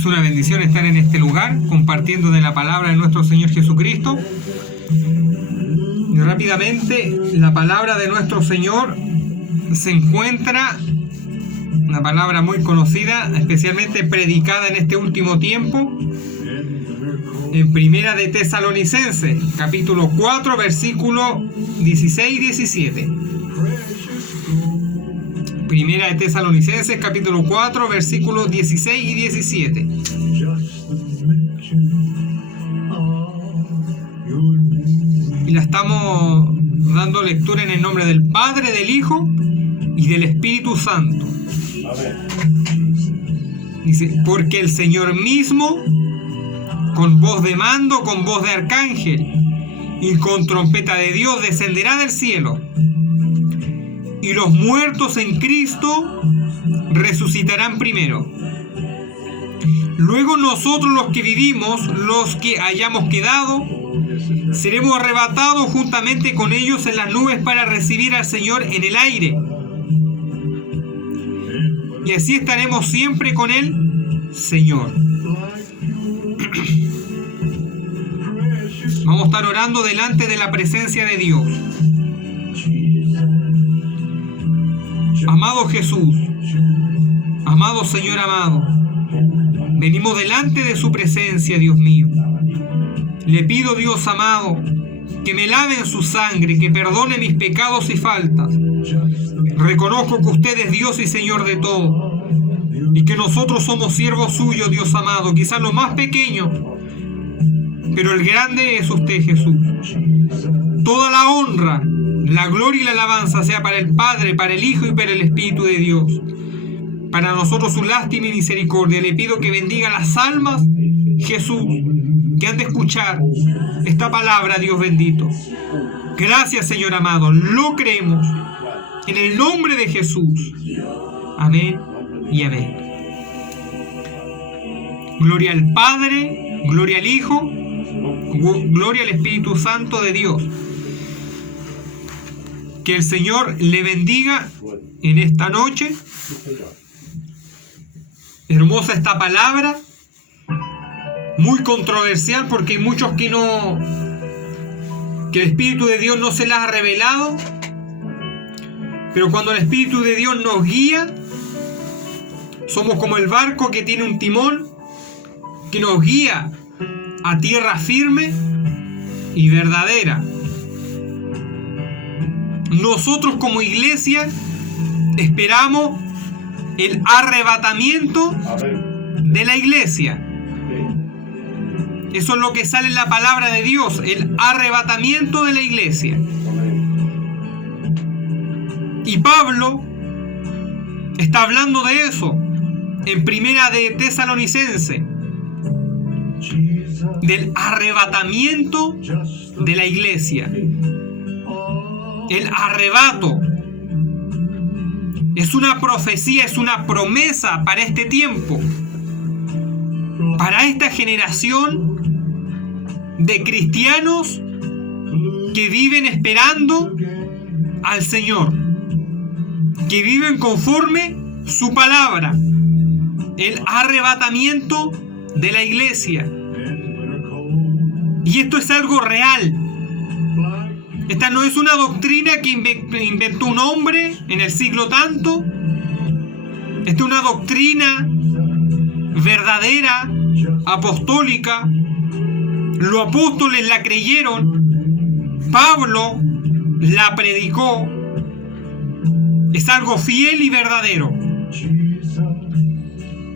Es una bendición estar en este lugar compartiendo de la palabra de nuestro Señor Jesucristo. Y rápidamente, la palabra de nuestro Señor se encuentra, una palabra muy conocida, especialmente predicada en este último tiempo, en Primera de Tesalonicenses, capítulo 4, versículo 16 y 17. Primera de Tesalonicenses, capítulo 4, versículos 16 y 17. Y la estamos dando lectura en el nombre del Padre, del Hijo y del Espíritu Santo. Dice, porque el Señor mismo, con voz de mando, con voz de arcángel y con trompeta de Dios, descenderá del cielo. Y los muertos en Cristo resucitarán primero. Luego nosotros los que vivimos, los que hayamos quedado, seremos arrebatados juntamente con ellos en las nubes para recibir al Señor en el aire. Y así estaremos siempre con el Señor. Vamos a estar orando delante de la presencia de Dios. Amado Jesús, amado Señor amado, venimos delante de su presencia, Dios mío. Le pido, Dios amado, que me lave en su sangre, que perdone mis pecados y faltas. Reconozco que usted es Dios y Señor de todo, y que nosotros somos siervos suyos, Dios amado, quizás lo más pequeño, pero el grande es usted, Jesús. Toda la honra, la gloria y la alabanza sea para el Padre, para el Hijo y para el Espíritu de Dios. Para nosotros su lástima y misericordia. Le pido que bendiga las almas, Jesús, que han de escuchar esta palabra, Dios bendito. Gracias, Señor amado. Lo creemos. En el nombre de Jesús. Amén y amén. Gloria al Padre, gloria al Hijo, gloria al Espíritu Santo de Dios. Que el Señor le bendiga en esta noche. Hermosa esta palabra. Muy controversial porque hay muchos que el Espíritu de Dios no se las ha revelado. Pero cuando el Espíritu de Dios nos guía, somos como el barco que tiene un timón que nos guía a tierra firme y verdadera. Nosotros como iglesia esperamos el arrebatamiento de la iglesia. Eso es lo que sale en la palabra de Dios, el arrebatamiento de la iglesia. Y Pablo está hablando de eso en Primera de Tesalonicenses, del arrebatamiento de la iglesia. El arrebato es una profecía, es una promesa para este tiempo, para esta generación de cristianos que viven esperando al Señor, que viven conforme su palabra, el arrebatamiento de la iglesia. Y esto es algo real. Esta no es una doctrina que inventó un hombre en el siglo tanto. Esta es una doctrina verdadera, apostólica. Los apóstoles la creyeron. Pablo la predicó. Es algo fiel y verdadero.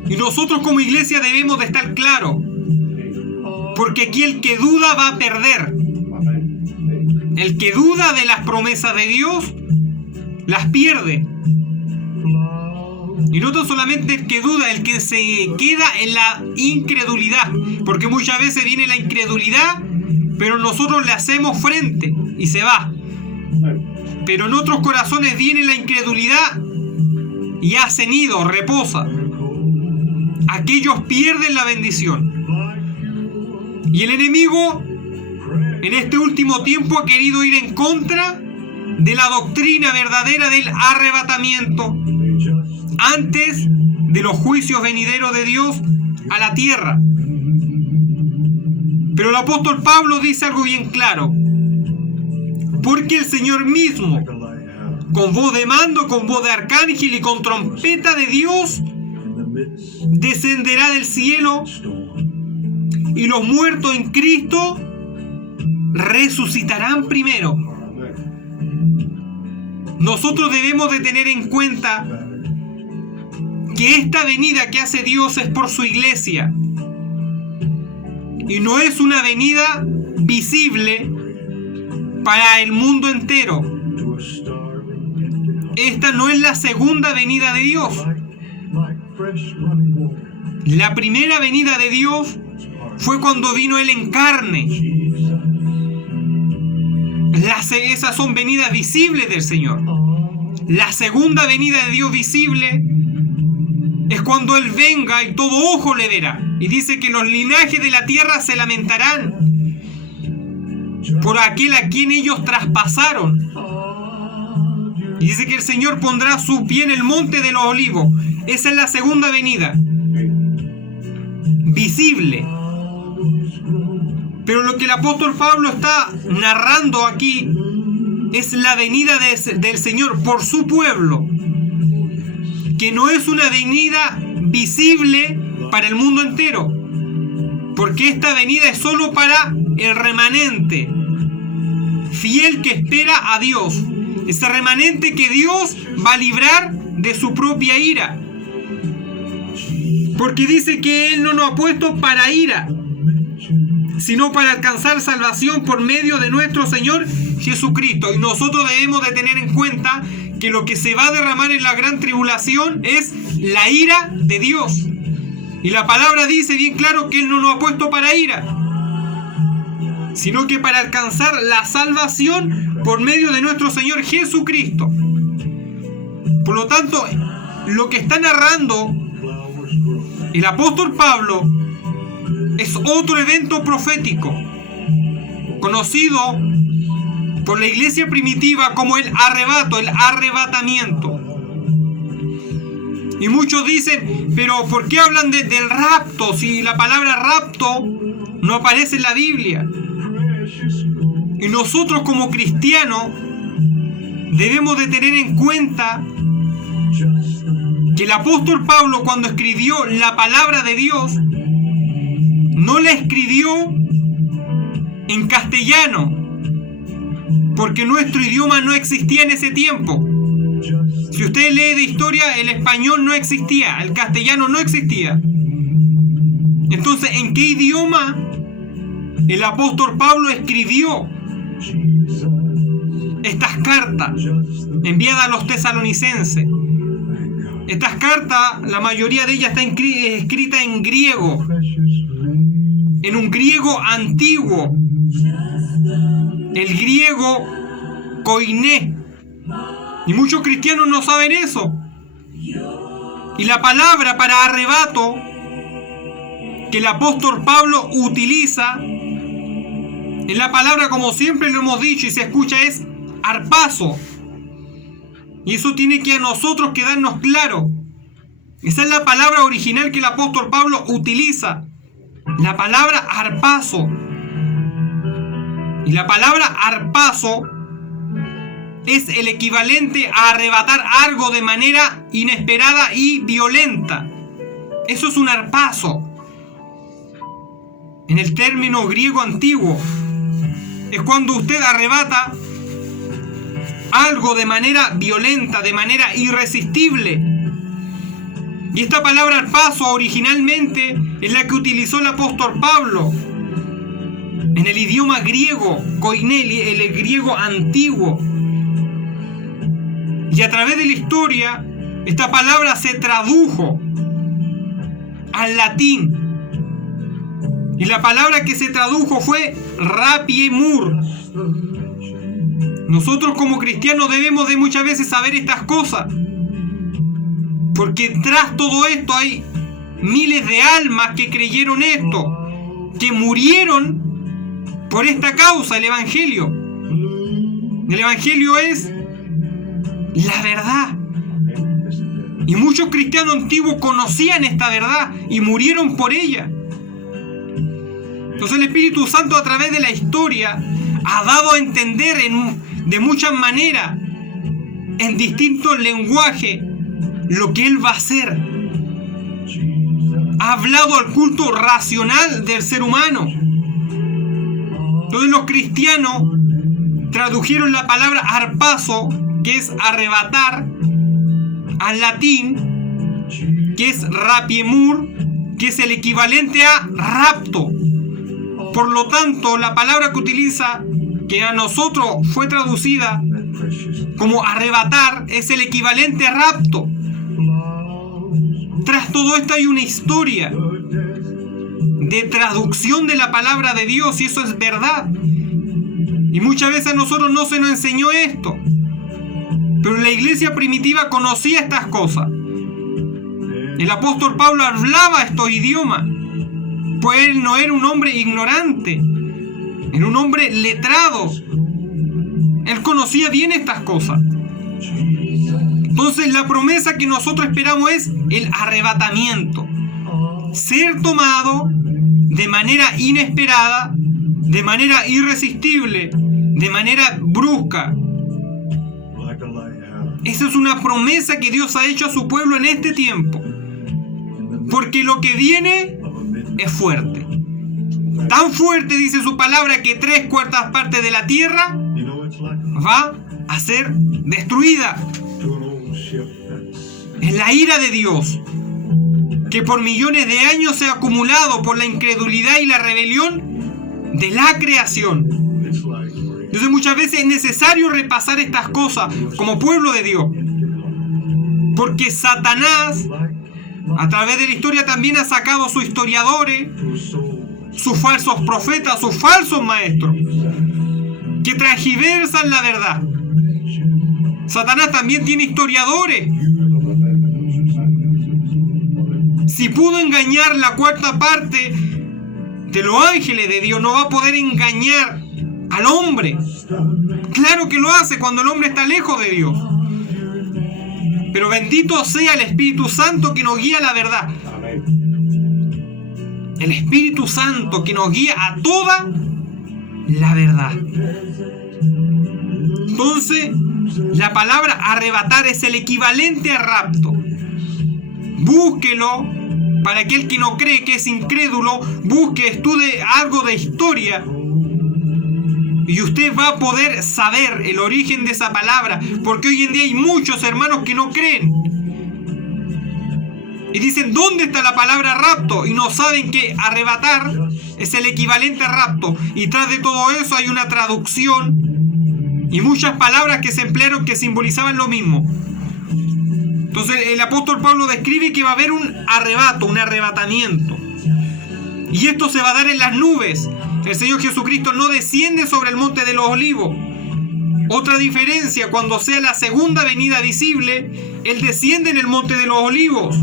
Y nosotros como iglesia debemos de estar claros. Porque aquí el que duda va a perder. El que duda de las promesas de Dios, las pierde. Y no tan solamente el que duda, el que se queda en la incredulidad. Porque muchas veces viene la incredulidad, pero nosotros le hacemos frente y se va. Pero en otros corazones viene la incredulidad y hacen ido, reposa. Aquellos pierden la bendición. Y el enemigo en este último tiempo ha querido ir en contra de la doctrina verdadera del arrebatamiento antes de los juicios venideros de Dios a la tierra. Pero el apóstol Pablo dice algo bien claro. Porque el Señor mismo, con voz de mando, con voz de arcángel y con trompeta de Dios, descenderá del cielo, y los muertos en Cristo resucitarán primero. Nosotros debemos de tener en cuenta que esta venida que hace Dios es por su iglesia, y no es una venida visible para el mundo entero. Esta no es la segunda venida de Dios. La primera venida de Dios fue cuando vino Él en carne. Esas son venidas visibles del Señor. La segunda venida de Dios visible es cuando Él venga y todo ojo le verá. Y dice que los linajes de la tierra se lamentarán por aquel a quien ellos traspasaron. Y dice que el Señor pondrá su pie en el monte de los olivos. Esa es la segunda venida, visible. Pero lo que el apóstol Pablo está narrando aquí es la venida del Señor por su pueblo, que no es una venida visible para el mundo entero, porque esta venida es solo para el remanente fiel que espera a Dios, ese remanente que Dios va a librar de su propia ira, porque dice que Él no nos ha puesto para ira, sino para alcanzar salvación por medio de nuestro Señor Jesucristo. Y nosotros debemos de tener en cuenta que lo que se va a derramar en la gran tribulación es la ira de Dios. Y la palabra dice bien claro que Él no nos ha puesto para ira, sino que para alcanzar la salvación por medio de nuestro Señor Jesucristo. Por lo tanto, lo que está narrando el apóstol Pablo es otro evento profético, conocido por la iglesia primitiva como el arrebato, el arrebatamiento. Y muchos dicen, pero ¿por qué hablan del rapto si la palabra rapto no aparece en la Biblia? Y nosotros como cristianos debemos de tener en cuenta que el apóstol Pablo, cuando escribió la palabra de Dios, no la escribió en castellano, porque nuestro idioma no existía en ese tiempo. Si usted lee de historia, el español no existía, el castellano no existía. Entonces, ¿en qué idioma el apóstol Pablo escribió estas cartas enviadas a los tesalonicenses? Estas cartas, la mayoría de ellas está escrita en griego, en un griego antiguo, el griego koiné. Y muchos cristianos no saben eso. Y la palabra para arrebato que el apóstol Pablo utiliza, en la palabra, como siempre lo hemos dicho y se escucha, es harpazo. Y eso tiene que a nosotros quedarnos claro. Esa es la palabra original que el apóstol Pablo utiliza, la palabra harpazo. Y la palabra harpazo es el equivalente a arrebatar algo de manera inesperada y violenta. Eso es un harpazo. En el término griego antiguo, es cuando usted arrebata algo de manera violenta, de manera irresistible. Y esta palabra harpazo originalmente es la que utilizó el apóstol Pablo en el idioma griego, koiné, el griego antiguo. Y a través de la historia, esta palabra se tradujo al latín. Y la palabra que se tradujo fue rapiemur. Nosotros como cristianos debemos de muchas veces saber estas cosas, porque tras todo esto hay miles de almas que creyeron esto, que murieron por esta causa, el Evangelio. El Evangelio es la verdad. Y muchos cristianos antiguos conocían esta verdad y murieron por ella. Entonces el Espíritu Santo, a través de la historia, ha dado a entender de muchas maneras, en distintos lenguajes, lo que Él va a hacer. Ha hablado al culto racional del ser humano. Entonces los cristianos tradujeron la palabra harpazo, que es arrebatar, al latín, que es rapiemur, que es el equivalente a rapto. Por lo tanto, la palabra que utiliza, que a nosotros fue traducida como arrebatar, es el equivalente a rapto. Tras todo esto hay una historia de traducción de la palabra de Dios, y eso es verdad. Y muchas veces a nosotros no se nos enseñó esto. Pero la iglesia primitiva conocía estas cosas. El apóstol Pablo hablaba estos idiomas, pues él no era un hombre ignorante, era un hombre letrado. Él conocía bien estas cosas. Entonces la promesa que nosotros esperamos es el arrebatamiento. Ser tomado de manera inesperada, de manera irresistible, de manera brusca. Esa es una promesa que Dios ha hecho a su pueblo en este tiempo. Porque lo que viene es fuerte. Tan fuerte, dice su palabra, que 3/4 partes de la tierra va a ser destruida. Es la ira de Dios, que por millones de años se ha acumulado por la incredulidad y la rebelión de la creación. Entonces muchas veces es necesario repasar estas cosas como pueblo de Dios, porque Satanás, a través de la historia, también ha sacado a sus historiadores, sus falsos profetas, sus falsos maestros, que transgiversan la verdad. Satanás también tiene historiadores. Si pudo engañar la 4/4 parte de los ángeles de Dios, no va a poder engañar al hombre. Claro que lo hace cuando el hombre está lejos de Dios. Pero bendito sea el Espíritu Santo que nos guía a la verdad. El Espíritu Santo que nos guía a toda la verdad. Entonces, la palabra arrebatar es el equivalente a rapto. Búsquelo. Para aquel que no cree, que es incrédulo, busque, estudie algo de historia, y usted va a poder saber el origen de esa palabra, porque hoy en día hay muchos hermanos que no creen y dicen, ¿dónde está la palabra rapto? Y no saben que arrebatar es el equivalente a rapto, y tras de todo eso hay una traducción y muchas palabras que se emplearon que simbolizaban lo mismo. Entonces el apóstol Pablo describe que va a haber un arrebato, un arrebatamiento. Y esto se va a dar en las nubes. El Señor Jesucristo no desciende sobre el monte de los olivos. Otra diferencia, cuando sea la segunda venida visible, Él desciende en el monte de los olivos,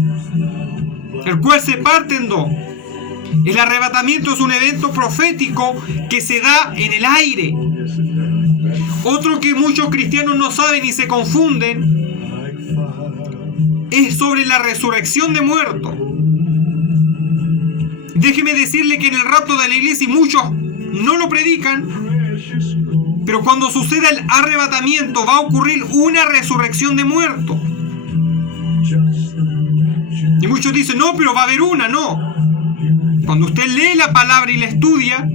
el cual se parte en dos. El arrebatamiento es un evento profético que se da en el aire. Otro que muchos cristianos no saben y se confunden es sobre la resurrección de muertos. Déjeme decirle que en el rapto de la iglesia, y muchos no lo predican, pero cuando suceda el arrebatamiento va a ocurrir una resurrección de muertos. Y muchos dicen, no, pero va a haber una. No. Cuando usted lee la palabra y la estudia,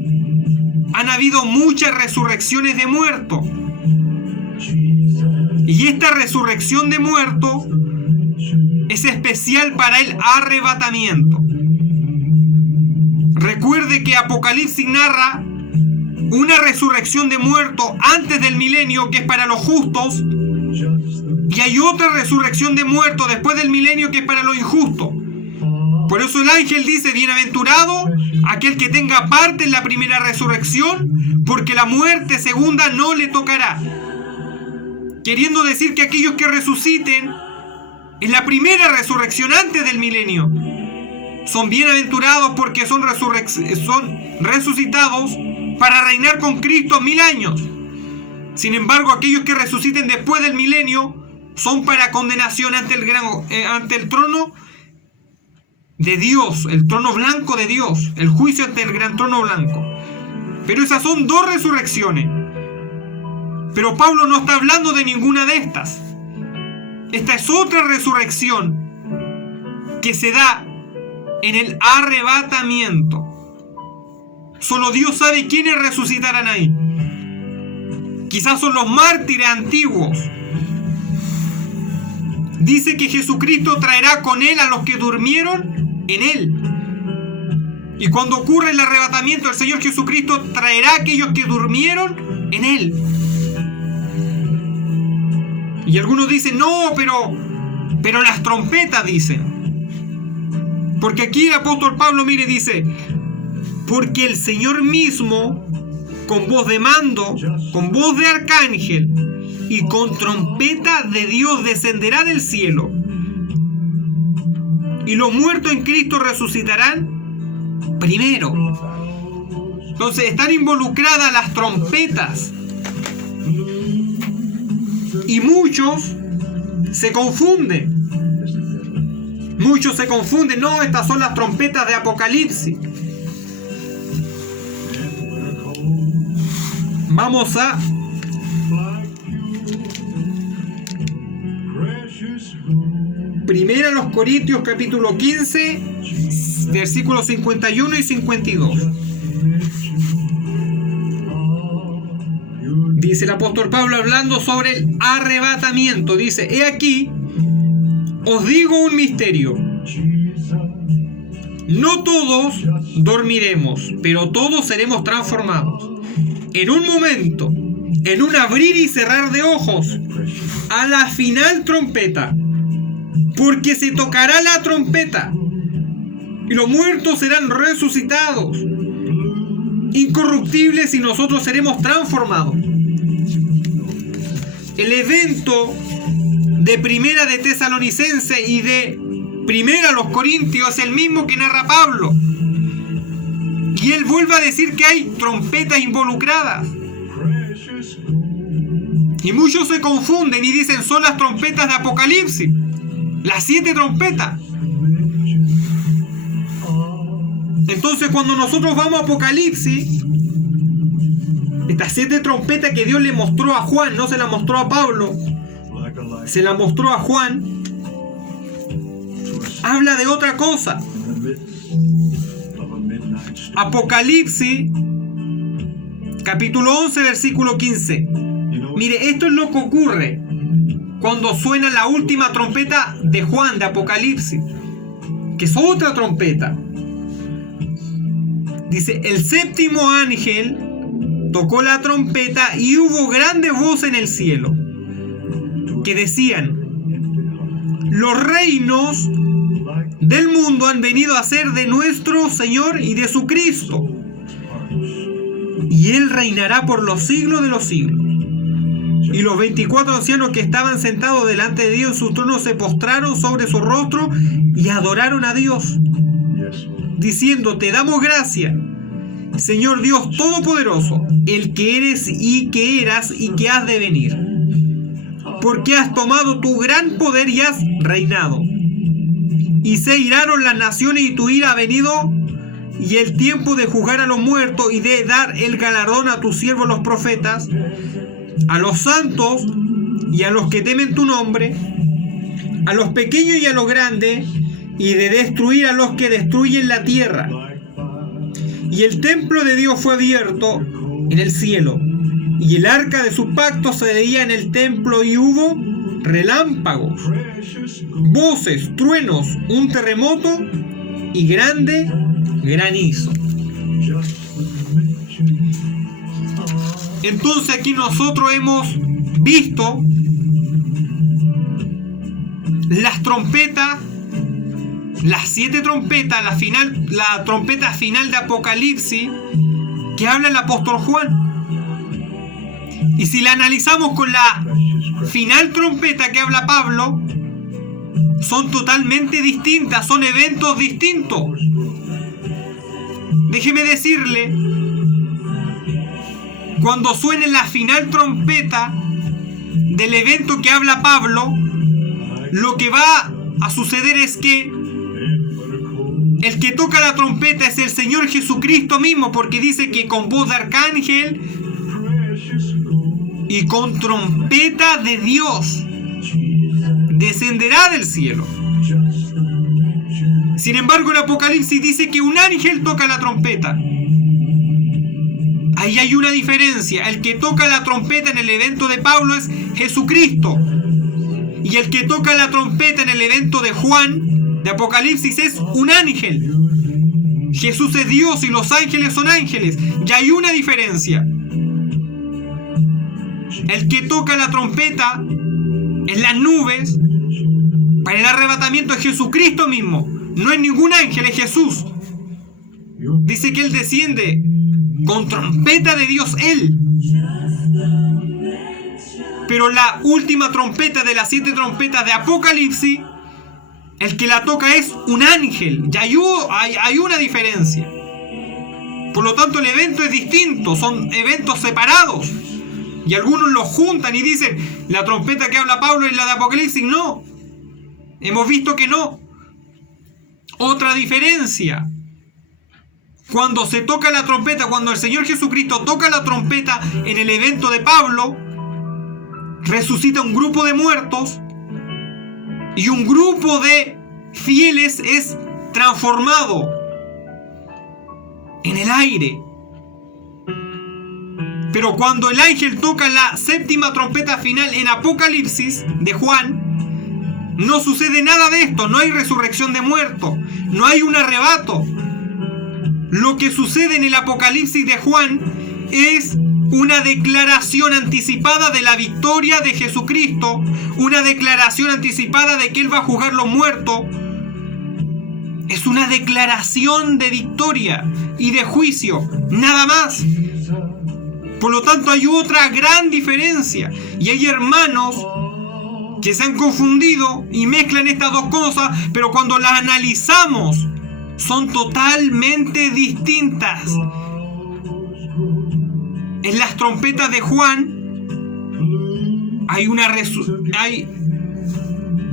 han habido muchas resurrecciones de muertos. Y esta resurrección de muertos es especial para el arrebatamiento. Recuerde que Apocalipsis narra una resurrección de muertos antes del milenio, que es para los justos, y hay otra resurrección de muertos después del milenio, que es para los injustos. Por eso el ángel dice, bienaventurado aquel que tenga parte en la primera resurrección, porque la muerte segunda no le tocará. Queriendo decir que aquellos que resuciten en la primera resurrección antes del milenio son bienaventurados, porque son resucitados para reinar con Cristo 1000 años. Sin embargo, aquellos que resuciten después del milenio son para condenación ante el trono de Dios, el trono blanco de Dios, el juicio ante el gran trono blanco. Pero esas son dos resurrecciones. Pero Pablo no está hablando de ninguna de estas. Esta es otra resurrección que se da en el arrebatamiento. Solo Dios sabe quiénes resucitarán ahí. Quizás son los mártires antiguos. Dice que Jesucristo traerá con él a los que durmieron en él. Y cuando ocurre el arrebatamiento, el Señor Jesucristo traerá a aquellos que durmieron en él. Y algunos dicen, no, pero las trompetas, dicen. Porque aquí el apóstol Pablo, mire, dice, porque el Señor mismo, con voz de mando, con voz de arcángel y con trompeta de Dios, descenderá del cielo. Y los muertos en Cristo resucitarán primero. Entonces están involucradas las trompetas. Y muchos se confunden. Muchos se confunden. No, estas son las trompetas de Apocalipsis. Vamos a Primera los Corintios capítulo 15, versículos 51 y 52. Dice el apóstol Pablo hablando sobre el arrebatamiento. Dice, he aquí, os digo un misterio. No todos dormiremos, pero todos seremos transformados. En un momento, en un abrir y cerrar de ojos, a la final trompeta, porque se tocará la trompeta, y los muertos serán resucitados, incorruptibles, y nosotros seremos transformados. El evento de Primera de Tesalonicense y de Primera los Corintios es el mismo que narra Pablo. Y él vuelve a decir que hay trompetas involucradas. Y muchos se confunden y dicen, son las trompetas de Apocalipsis. Las 7 trompetas. Entonces cuando nosotros vamos a Apocalipsis, estas 7 trompetas que Dios le mostró a Juan, no se la mostró a Pablo, se la mostró a Juan, habla de otra cosa. Apocalipsis, capítulo 11, versículo 15. Mire, esto es lo que ocurre cuando suena la última trompeta de Juan, de Apocalipsis, que es otra trompeta. Dice, el séptimo ángel tocó la trompeta y hubo grandes voces en el cielo que decían, los reinos del mundo han venido a ser de nuestro Señor y de su Cristo, y Él reinará por los siglos de los siglos. Y los 24 ancianos que estaban sentados delante de Dios en su trono se postraron sobre su rostro y adoraron a Dios, diciendo, te damos gracias, Señor Dios Todopoderoso, el que eres y que eras y que has de venir, porque has tomado tu gran poder y has reinado. Y se iraron las naciones y tu ira ha venido, y el tiempo de juzgar a los muertos y de dar el galardón a tus siervos los profetas, a los santos y a los que temen tu nombre, a los pequeños y a los grandes, y de destruir a los que destruyen la tierra. Y el templo de Dios fue abierto en el cielo, y el arca de su pacto se veía en el templo, y hubo relámpagos, voces, truenos, un terremoto y grande granizo. Entonces aquí nosotros hemos visto las trompetas, las 7 trompetas, la trompeta final de Apocalipsis que habla el apóstol Juan. Y si la analizamos con la final trompeta que habla Pablo, son totalmente distintas, son eventos distintos. Déjeme decirle, cuando suene la final trompeta del evento que habla Pablo, lo que va a suceder es que el que toca la trompeta es el Señor Jesucristo mismo, porque dice que con voz de arcángel y con trompeta de Dios descenderá del cielo. Sin embargo, el Apocalipsis dice que un ángel toca la trompeta. Ahí hay una diferencia. El que toca la trompeta en el evento de Pablo es Jesucristo. Y el que toca la trompeta en el evento de Juan, de Apocalipsis, es un ángel. Jesús es Dios y los ángeles son ángeles. Y hay una diferencia. El que toca la trompeta en las nubes para el arrebatamiento es Jesucristo mismo. No es ningún ángel, es Jesús. Dice que Él desciende con trompeta de Dios, Él. Pero la última trompeta de las 7 trompetas de Apocalipsis, el que la toca es un ángel. Y hay una diferencia. Por lo tanto, el evento es distinto. Son eventos separados. Y algunos los juntan y dicen, la trompeta que habla Pablo es la de Apocalipsis. No. Hemos visto que no. Otra diferencia. Cuando se toca la trompeta, cuando el Señor Jesucristo toca la trompeta en el evento de Pablo, resucita un grupo de muertos y un grupo de fieles es transformado en el aire. Pero cuando el ángel toca la 7ª trompeta final en Apocalipsis de Juan, no sucede nada de esto. No hay resurrección de muertos, no hay un arrebato. Lo que sucede en el Apocalipsis de Juan es una declaración anticipada de la victoria de Jesucristo, una declaración anticipada de que Él va a juzgar los muertos. Es una declaración de victoria y de juicio, nada más. Por lo tanto, hay otra gran diferencia. Y hay hermanos que se han confundido y mezclan estas dos cosas, pero cuando las analizamos, son totalmente distintas. En las trompetas de Juan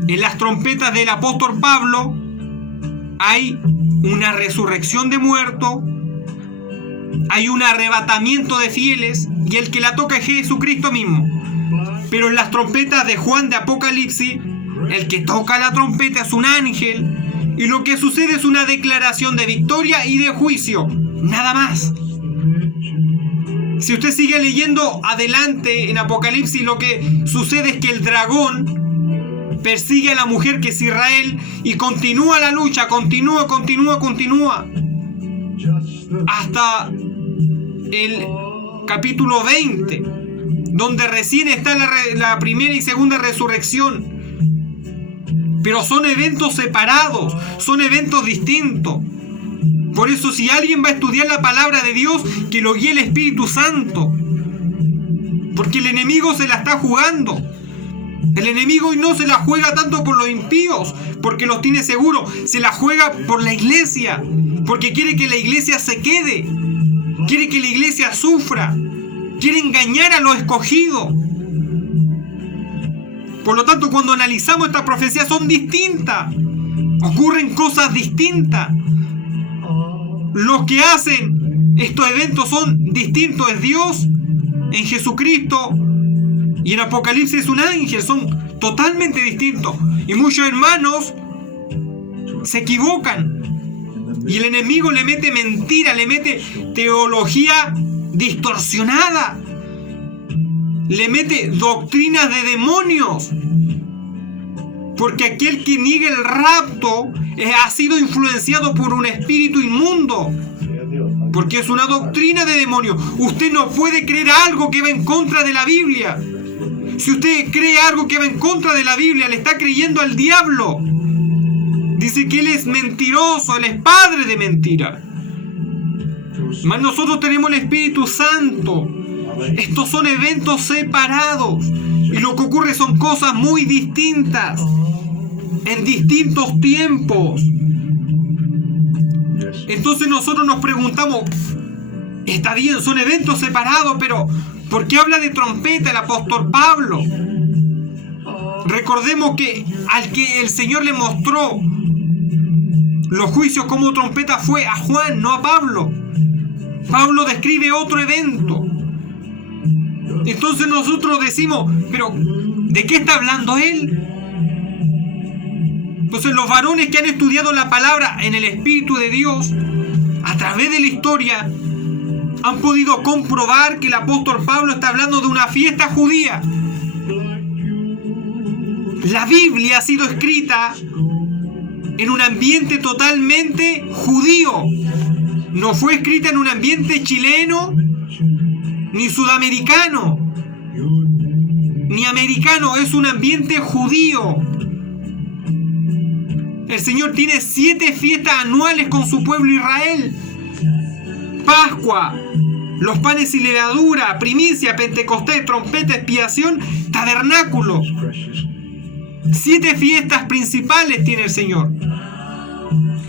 en las trompetas del apóstol Pablo hay una resurrección de muertos, hay un arrebatamiento de fieles y el que la toca es Jesucristo mismo. Pero en las trompetas de Juan de Apocalipsis, el que toca la trompeta es un ángel. Y lo que sucede es una declaración de victoria y de juicio. Nada más. Si usted sigue leyendo adelante en Apocalipsis, lo que sucede es que el dragón persigue a la mujer que es Israel y continúa la lucha, continúa. Hasta el capítulo 20, donde recién está la primera y segunda resurrección. Pero son eventos separados, son eventos distintos. Por eso, si alguien va a estudiar la palabra de Dios, que lo guíe el Espíritu Santo. Porque el enemigo se la está jugando. El enemigo hoy no se la juega tanto por los impíos, porque los tiene seguro. Se la juega por la iglesia, porque quiere que la iglesia se quede. Quiere que la iglesia sufra. Quiere engañar a los escogidos. Por lo tanto, cuando analizamos estas profecías son distintas. Ocurren cosas distintas. Los que hacen estos eventos son distintos. Es Dios en Jesucristo y en Apocalipsis es un ángel. Son totalmente distintos. Y muchos hermanos se equivocan. Y el enemigo le mete mentira, le mete teología distorsionada. Le mete doctrinas de demonios. Porque aquel que niega el rapto ha sido influenciado por un espíritu inmundo. Porque es una doctrina de demonios. Usted no puede creer algo que va en contra de la Biblia. Si usted cree algo que va en contra de la Biblia, le está creyendo al diablo. Dice que él es mentiroso, él es padre de mentira. Mas nosotros tenemos el Espíritu Santo. Estos son eventos separados y lo que ocurre son cosas muy distintas en distintos tiempos. Entonces nosotros nos preguntamos, está bien, son eventos separados, pero ¿por qué habla de trompeta el apóstol Pablo? Recordemos que al que el Señor le mostró los juicios como trompeta fue a Juan, no a Pablo. Pablo describe otro evento. Entonces nosotros decimos, pero ¿de qué está hablando él? Entonces los varones que han estudiado la palabra en el Espíritu de Dios, a través de la historia, han podido comprobar que el apóstol Pablo está hablando de una fiesta judía. La Biblia ha sido escrita en un ambiente totalmente judío. No fue escrita en un ambiente chileno, ni sudamericano, ni americano. Es un ambiente judío. El Señor tiene 7 fiestas anuales con su pueblo Israel: Pascua, los panes sin levadura, primicia, Pentecostés, trompeta, expiación, tabernáculo. 7 fiestas principales tiene el Señor.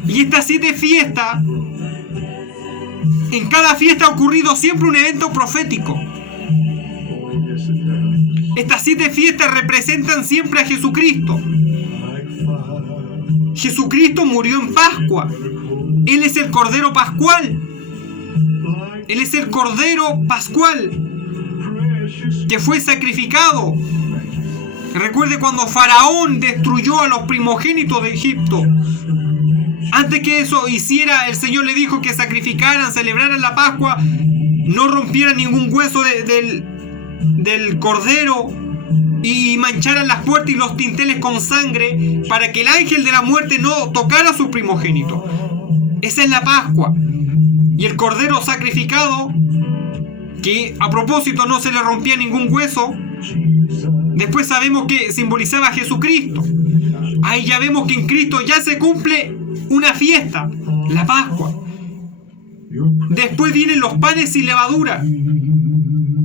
Y estas 7 fiestas, en cada fiesta ha ocurrido siempre un evento profético. Estas 7 fiestas representan siempre a Jesucristo. Jesucristo murió en Pascua. Él es el Cordero Pascual. Él es el Cordero Pascual que fue sacrificado. Recuerde cuando Faraón destruyó a los primogénitos de Egipto. Antes que eso hiciera, el Señor le dijo que sacrificaran, celebraran la Pascua, no rompieran ningún hueso del cordero y mancharan las puertas y los dinteles con sangre para que el ángel de la muerte no tocara a sus primogénitos. Esa es la Pascua. Y el cordero sacrificado, que a propósito no se le rompía ningún hueso, después sabemos que simbolizaba a Jesucristo. Ahí ya vemos que en Cristo ya se cumple una fiesta, la Pascua. Después vienen los panes sin levadura.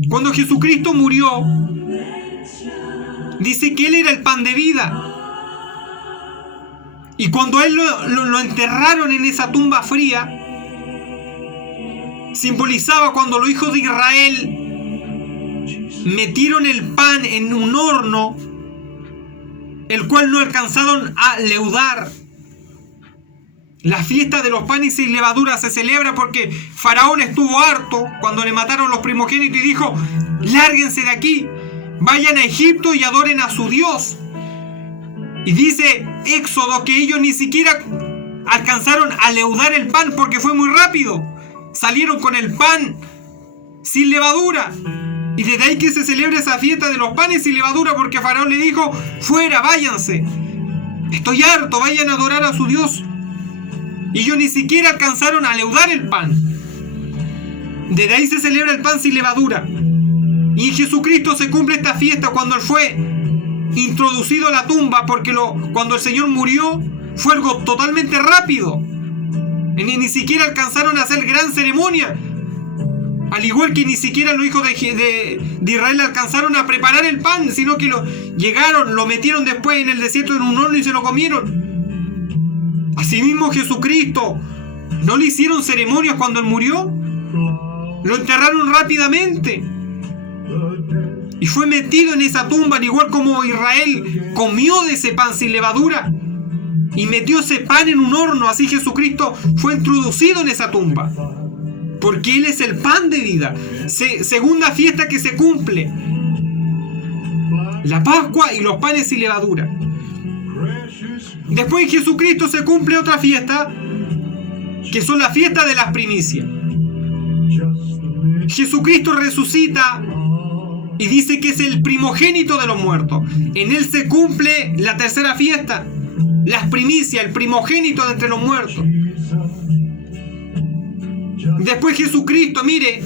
Cuando Jesucristo murió, dice que Él era el pan de vida. Y cuando Él lo enterraron en esa tumba fría, simbolizaba cuando los hijos de Israel metieron el pan en un horno, el cual no alcanzaron a leudar. La fiesta de los panes sin levadura se celebra porque Faraón estuvo harto cuando le mataron los primogénitos y dijo: lárguense de aquí, vayan a Egipto y adoren a su Dios. Y dice Éxodo que ellos ni siquiera alcanzaron a leudar el pan porque fue muy rápido. Salieron con el pan sin levadura. Y desde ahí que se celebra esa fiesta de los panes sin levadura, porque Faraón le dijo: fuera, váyanse, estoy harto, vayan a adorar a su Dios. Y ellos ni siquiera alcanzaron a leudar el pan. Desde ahí se celebra el pan sin levadura. Y en Jesucristo se cumple esta fiesta cuando Él fue introducido a la tumba, porque cuando el Señor murió fue algo totalmente rápido. Ni siquiera alcanzaron a hacer gran ceremonia. Al igual que ni siquiera los hijos de Israel alcanzaron a preparar el pan, sino que llegaron, lo metieron después en el desierto en un horno y se lo comieron. Asimismo Jesucristo, ¿no le hicieron ceremonias cuando Él murió? Lo enterraron rápidamente y fue metido en esa tumba, al igual como Israel comió de ese pan sin levadura y metió ese pan en un horno. Así Jesucristo fue introducido en esa tumba, porque Él es el pan de vida. Segunda fiesta que se cumple: la Pascua y los panes sin levadura. Después en Jesucristo se cumple otra fiesta, que son las fiestas de las primicias. Jesucristo resucita y dice que es el primogénito de los muertos. En Él se cumple la tercera fiesta, las primicias, el primogénito de entre los muertos. Después Jesucristo, mire,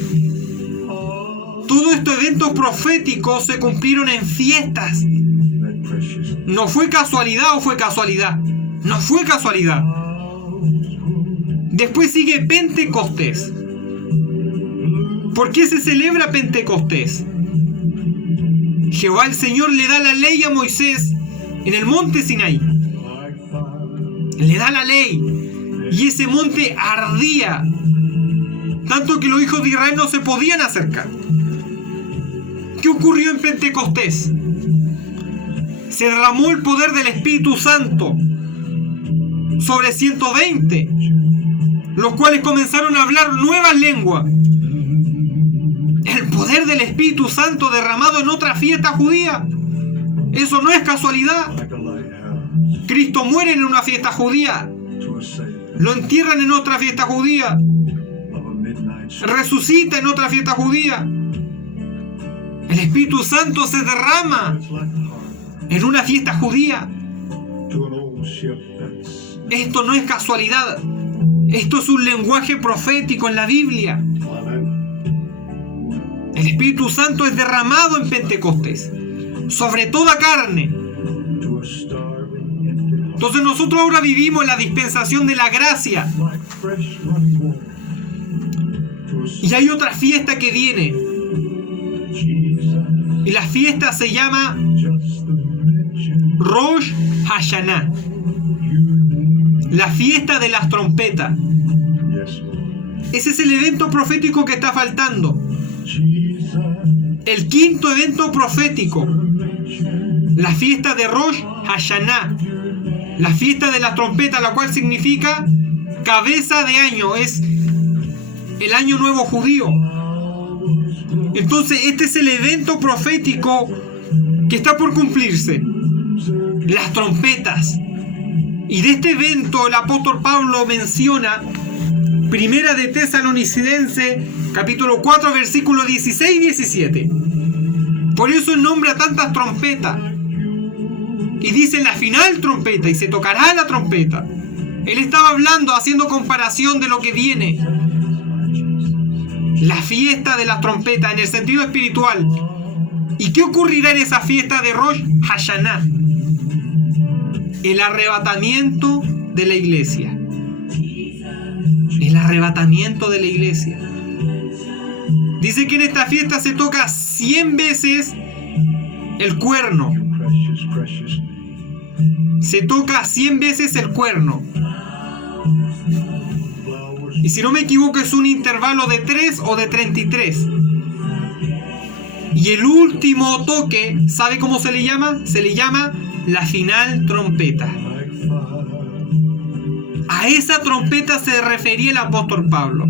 todos estos eventos proféticos se cumplieron en fiestas. No fue casualidad, o fue casualidad. No fue casualidad. Después sigue Pentecostés. ¿Por qué se celebra Pentecostés? Jehová el Señor le da la ley a Moisés en el monte Sinaí. Le da la ley. Y ese monte ardía, tanto que los hijos de Israel no se podían acercar. ¿Qué ocurrió en Pentecostés? se derramó el poder del Espíritu Santo sobre 120, los cuales comenzaron a hablar nuevas lenguas. El poder del Espíritu Santo derramado en otra fiesta judía. Eso no es casualidad. Cristo muere en una fiesta judía. Lo entierran en otra fiesta judía. Resucita en otra fiesta judía. El Espíritu Santo se derrama en una fiesta judía. Esto no es casualidad. Esto es un lenguaje profético en la Biblia. El Espíritu Santo es derramado en Pentecostés sobre toda carne. Entonces nosotros ahora vivimos la dispensación de la gracia. Y hay otra fiesta que viene. Y la fiesta se llama Rosh Hashanah. La fiesta de las trompetas. Ese es el evento profético que está faltando. El quinto evento profético. La fiesta de Rosh Hashanah. La fiesta de las trompetas, la cual significa cabeza de año. Es el año nuevo judío. Entonces este es el evento profético que está por cumplirse. Las trompetas. Y de este evento el apóstol Pablo menciona Primera de Tesalonicenses, capítulo 4, versículos 16 y 17. Por eso él nombra tantas trompetas. Y dice la final trompeta, y se tocará la trompeta. Él estaba hablando, haciendo comparación de lo que viene. La fiesta de las trompetas en el sentido espiritual. ¿Y qué ocurrirá en esa fiesta de Rosh Hashanah? El arrebatamiento de la iglesia. El arrebatamiento de la iglesia. Dice que en esta fiesta se toca 100 veces el cuerno. Se toca 100 veces el cuerno. Y si no me equivoco es un intervalo de 3 o de 33. Y el último toque, ¿sabe cómo se le llama? Se le llama la final trompeta. A esa trompeta se refería el apóstol Pablo.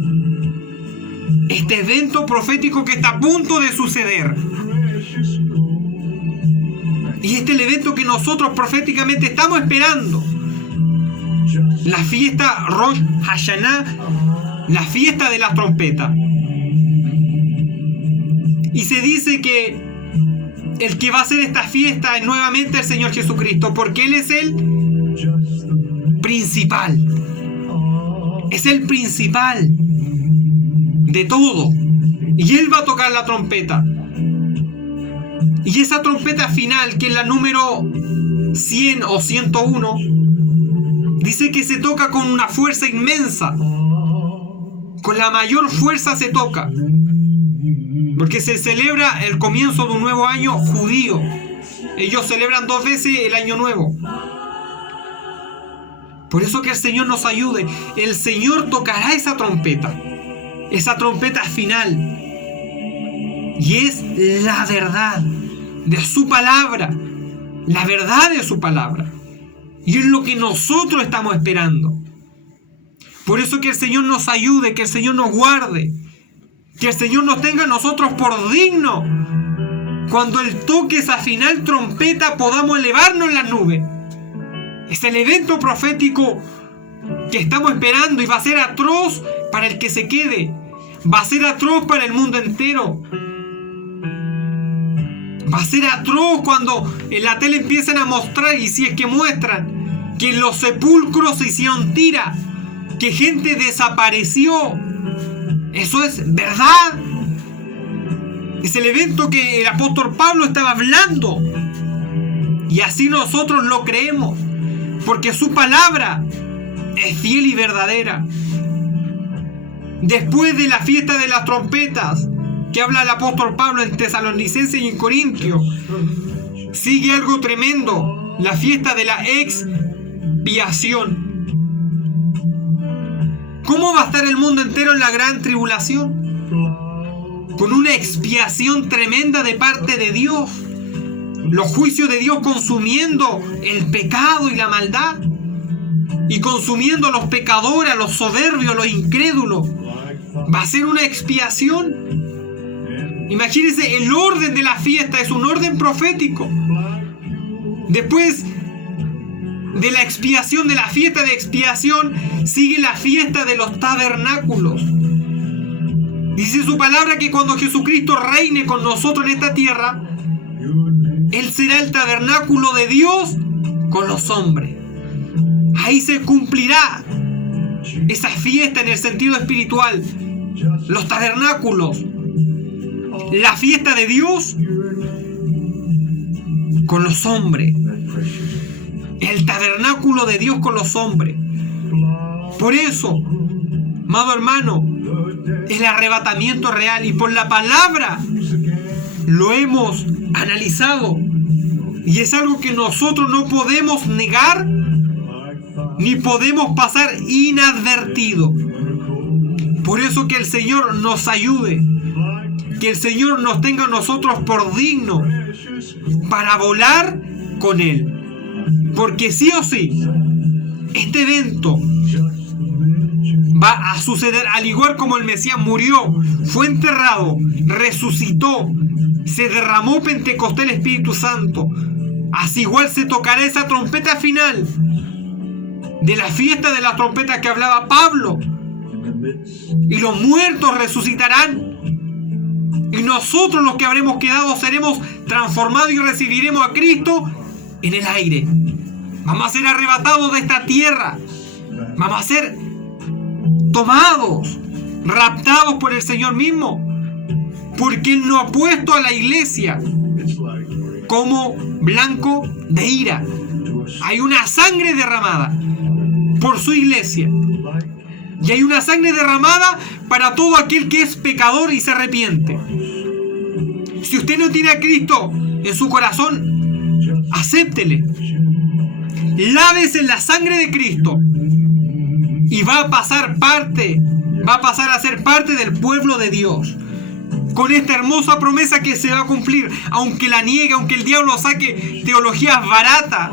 Este evento profético que está a punto de suceder. Y este es el evento que nosotros proféticamente estamos esperando. La fiesta Rosh Hashanah, la fiesta de las trompetas. Y se dice que el que va a hacer esta fiesta es nuevamente el Señor Jesucristo, porque Él es el principal. Es el principal de todo. Y Él va a tocar la trompeta. Y esa trompeta final, que es la número 100 o 101, dice que se toca con una fuerza inmensa. Con la mayor fuerza se toca. Porque se celebra el comienzo de un nuevo año judío. Ellos celebran 2 veces el año nuevo. Por eso que el Señor nos ayude. El Señor tocará esa trompeta. Esa trompeta final. Y es la verdad de su palabra. La verdad de su palabra. Y es lo que nosotros estamos esperando. Por eso que el Señor nos ayude, que el Señor nos guarde. Que el Señor nos tenga a nosotros por digno. Cuando Él toque esa final trompeta podamos elevarnos en las nubes. Es el evento profético que estamos esperando y va a ser atroz para el que se quede. Va a ser atroz para el mundo entero. Va a ser atroz cuando en la tele empiecen a mostrar, y si es que muestran, que en los sepulcros se hicieron tiras, que gente desapareció. Eso es verdad. Es el evento que el apóstol Pablo estaba hablando. Y así nosotros lo creemos. Porque su palabra es fiel y verdadera. Después de la fiesta de las trompetas, que habla el apóstol Pablo en Tesalonicenses y en Corintios, sigue algo tremendo. La fiesta de la expiación. ¿Cómo va a estar el mundo entero en la gran tribulación? Con una expiación tremenda de parte de Dios. los juicios de Dios consumiendo el pecado y la maldad, y consumiendo a los pecadores, a los soberbios, a los incrédulos. Va a ser una expiación. Imagínense, el orden de la fiesta es un orden profético. Después de la expiación, de la fiesta de expiación, sigue la fiesta de los tabernáculos. Dice su palabra que cuando Jesucristo reine con nosotros en esta tierra, Él será el tabernáculo de Dios con los hombres. Ahí se cumplirá esa fiesta en el sentido espiritual. Los tabernáculos. La fiesta de Dios con los hombres. El tabernáculo de Dios con los hombres. Por eso, amado hermano, el arrebatamiento real, y por la palabra lo hemos analizado, y es algo que nosotros no podemos negar ni podemos pasar inadvertido. Por eso que el Señor nos ayude, que el Señor nos tenga a nosotros por digno para volar con Él, porque sí o sí este evento va a suceder, al igual como el Mesías murió, fue enterrado, resucitó, se derramó Pentecostés el Espíritu Santo. Así igual se tocará esa trompeta final de la fiesta de la trompeta que hablaba Pablo, y los muertos resucitarán, y nosotros los que habremos quedado seremos transformados y recibiremos a Cristo en el aire. Vamos a ser arrebatados de esta tierra, vamos a ser tomados, raptados por el Señor mismo, porque Él no ha puesto a la iglesia como blanco de ira. Hay una sangre derramada por su iglesia, y hay una sangre derramada para todo aquel que es pecador y se arrepiente. Si usted no tiene a Cristo en su corazón, acéptele, lávese en la sangre de Cristo, y va a pasar a ser parte del pueblo de Dios, con esta hermosa promesa que se va a cumplir, aunque la niegue, aunque el diablo saque teologías baratas,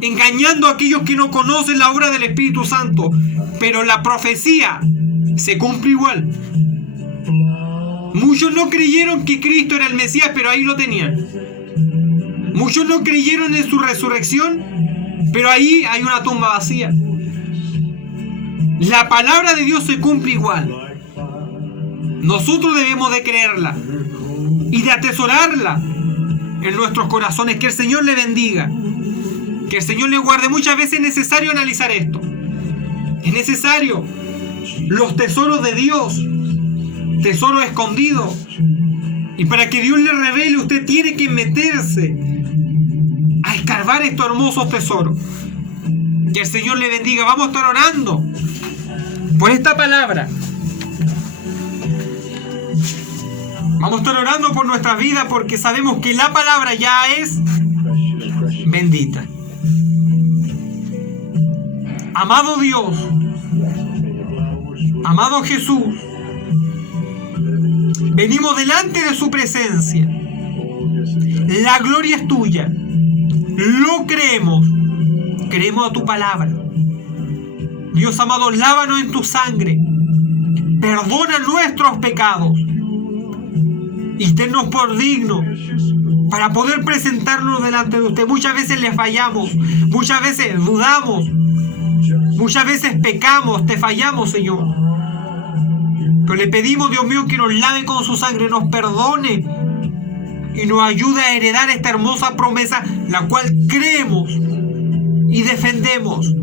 engañando a aquellos que no conocen la obra del Espíritu Santo, pero la profecía se cumple igual. Muchos no creyeron que Cristo era el Mesías, pero ahí lo tenían. Muchos no creyeron en su resurrección, pero ahí hay una tumba vacía. La palabra de Dios se cumple igual. Nosotros debemos de creerla y de atesorarla en nuestros corazones. Que el Señor le bendiga, que el Señor le guarde. Muchas veces es necesario analizar esto. Es necesario los tesoros de Dios, tesoros escondidos. Y para que Dios le revele, usted tiene que meterse a escarbar estos hermosos tesoros. Que el Señor le bendiga. Vamos a estar orando por esta palabra. Vamos a estar orando por nuestras vidas, porque sabemos que la palabra ya es bendita. Amado Dios, amado Jesús, venimos delante de su presencia. La gloria es tuya. Lo creemos. Creemos a tu palabra. Dios amado, lávanos en tu sangre. Perdona nuestros pecados. Y tennos por dignos para poder presentarnos delante de usted. Muchas veces le fallamos. Muchas veces dudamos. Muchas veces pecamos. Te fallamos, Señor. Pero le pedimos, Dios mío, que nos lave con su sangre, nos perdone y nos ayude a heredar esta hermosa promesa, la cual creemos y defendemos,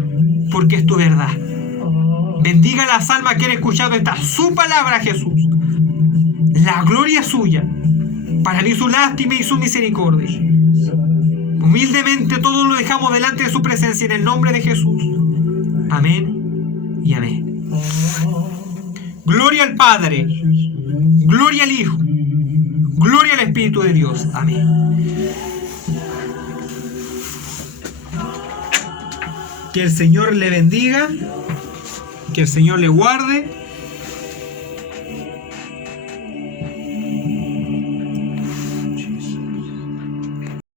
porque es tu verdad. Bendiga las almas que han escuchado esta su palabra, Jesús. La gloria es suya, para mí su lástima y su misericordia. Humildemente todo lo dejamos delante de su presencia en el nombre de Jesús. Amén y amén. Gloria al Padre, gloria al Hijo, gloria al Espíritu de Dios. Amén. Que el Señor le bendiga, que el Señor le guarde.